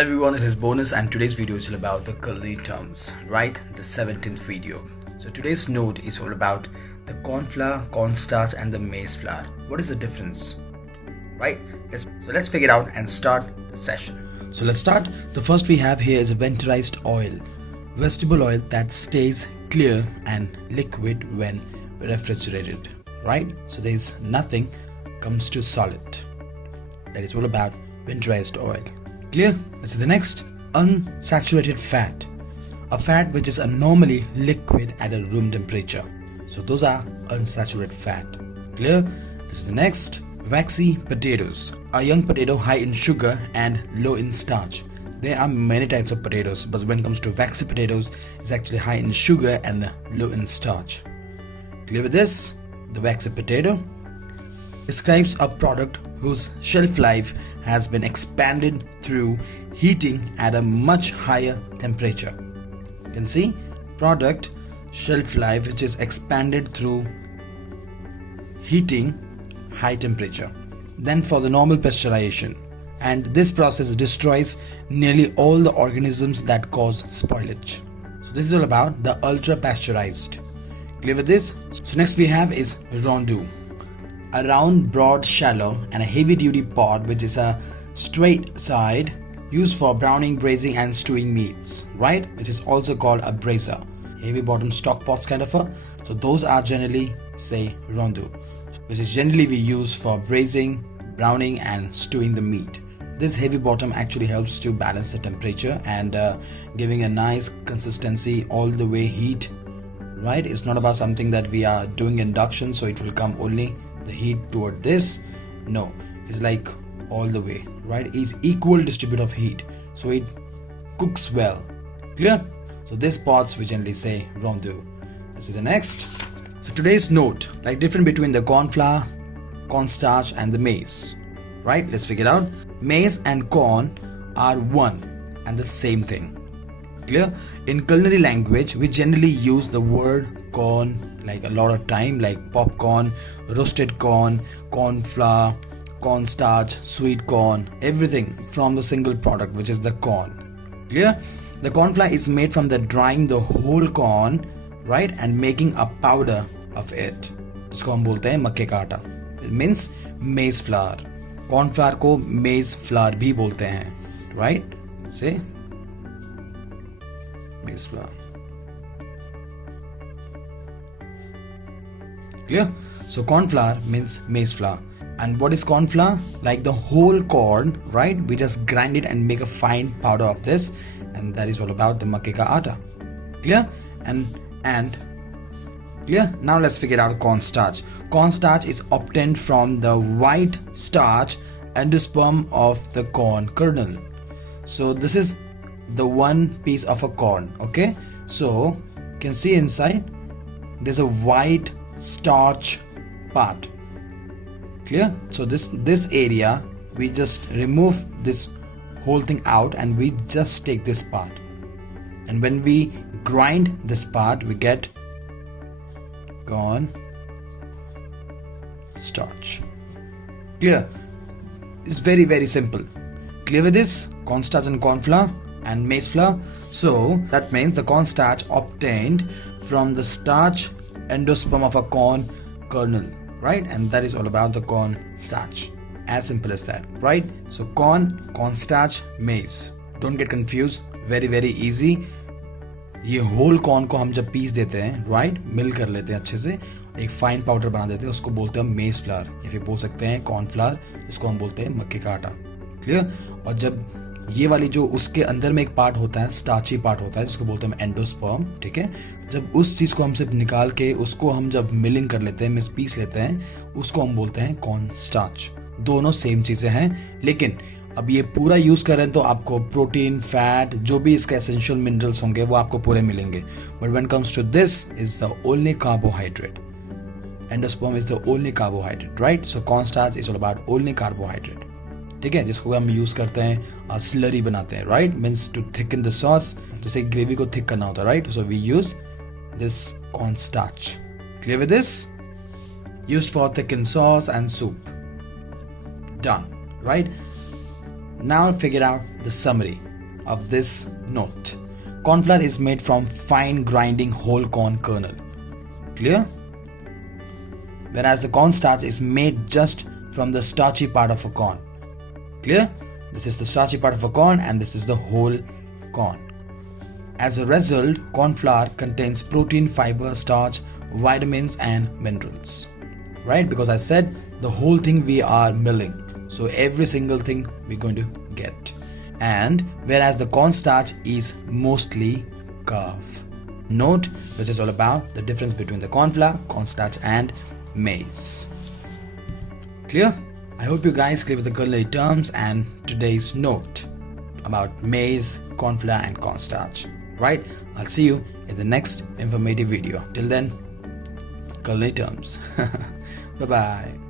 Hello everyone, this is Bonus and today's video is all about the culinary terms, right? The 17th video. So today's note is all about the corn flour, cornstarch and the maize flour. What is the difference, right? Let's figure it out and start the session. So let's start. The first we have here is a winterized oil, vegetable oil that stays clear and liquid when refrigerated, right? So there's nothing comes to solid. That is all about winterized oil. Clear? Let's see the next. Unsaturated fat, a fat which is normally liquid at a room temperature. So those are unsaturated fat. Clear? This is the next. Waxy potatoes, a young potato high in sugar and low in starch. There are many types of potatoes, but when it comes to waxy potatoes, it's actually high in sugar and low in starch. Clear with this? The waxy potato describes a product whose shelf life has been expanded through heating at a much higher temperature. You can see product shelf life which is expanded through heating high temperature than for the normal pasteurization, and this process destroys nearly all the organisms that cause spoilage. So this is all about the ultra pasteurized. Clear with this? So next we have is Rondeau, a round, broad, shallow and a heavy-duty pot which is a straight side used for browning, braising and stewing meats, right? Which is also called a braiser. Heavy bottom stock pots kind of a. So those are generally say Rondeau, which is generally we use for braising, browning and stewing the meat. This heavy bottom actually helps to balance the temperature and giving a nice consistency all the way heat, right? It's not about something that we are doing induction so it will come only the heat toward this. No, it's like all the way, right? It's equal distribute of heat so it cooks well. Clear? So this pots we generally say Rondeau. This is the next. So today's note, like difference between the corn flour, cornstarch and the maize, right? Let's figure it out. Maize and corn are one and the same thing. Clear? In culinary language we generally use the word corn like a lot of time, like popcorn, roasted corn, corn flour, cornstarch, sweet corn, everything from the single product which is the corn. Clear? The corn flour is made from the drying the whole corn, right, and making a powder of it. इसको हम बोलते हैं मक्के का आटा. It means maize flour. Corn flour को maize flour भी बोलते हैं, right? Say maize flour. Clear? So corn flour means maize flour. And what is corn flour? Like the whole corn, right? We just grind it and make a fine powder of this, and that is all about the makke ka aata. Clear? And clear? Now let's figure out cornstarch. Cornstarch is obtained from the white starch endosperm of the corn kernel. So this is the one piece of a corn, okay? So you can see inside there's a white starch part. Clear? So this area we just remove this whole thing out and we just take this part, and when we grind this part we get corn starch. Clear? It's very simple. Clear with this? Cornstarch and corn flour and maize flour. So that means the cornstarch obtained from the starch endosperm of a corn kernel, right? And that is all about the corn starch. As simple as that, right? So corn, cornstarch, maize. Don't get confused. very easy. ये whole corn को हम जब piece देते हैं, right, मिल कर लेते हैं अच्छे से, एक फाइन पाउडर बना देते हैं, उसको बोलते हैं मेज फ्लावर या फिर बोल सकते हैं कॉर्न फ्लावर, जिसको हम बोलते हैं मक्के का आटा. क्लियर? और जब ये वाली जो उसके अंदर में एक पार्ट होता है, स्टार्ची पार्ट होता है, जिसको बोलते हैं एंडोस्पर्म, ठीक है, जब उस चीज़ को हम सिर्फ निकाल के उसको हम जब मिलिंग कर लेते हैं, पीस लेते हैं, उसको हम बोलते हैं कॉर्न स्टार्च. दोनों सेम चीज़ें हैं, लेकिन अब ये पूरा यूज़ करें तो आपको प्रोटीन, फैट, जो भी इसके एसेंशियल मिनरल्स होंगे वो आपको पूरे मिलेंगे. But when comes to this is the only carbohydrate. Endosperm is the only carbohydrate, right? So corn starch is all about only carbohydrate, ठीक है, जिसको हम यूज़ करते हैं, स्लरी बनाते हैं, right, means to thicken the sauce, जैसे gravy को थिक करना होता है, right? So we use this corn starch. Clear with this? Used for thicken sauce and soup. Done, right? Now figure out the summary. of this note. Corn flour is made from fine grinding whole corn kernel. Clear? Whereas the cornstarch is made just from the starchy part of a corn. Clear? This is the starchy part of a corn and this is the whole corn. As a result, corn flour contains protein, fiber, starch, vitamins and minerals. Right? Because I said the whole thing we are milling. So every single thing we're going to get. And whereas the cornstarch is mostly carb. Note, which is all about the difference between the corn flour, cornstarch and maize. Clear? I hope you guys clear with the culinary terms and today's note about maize, corn flour and cornstarch. Right? I'll see you in the next informative video. Till then, culinary terms. Bye bye.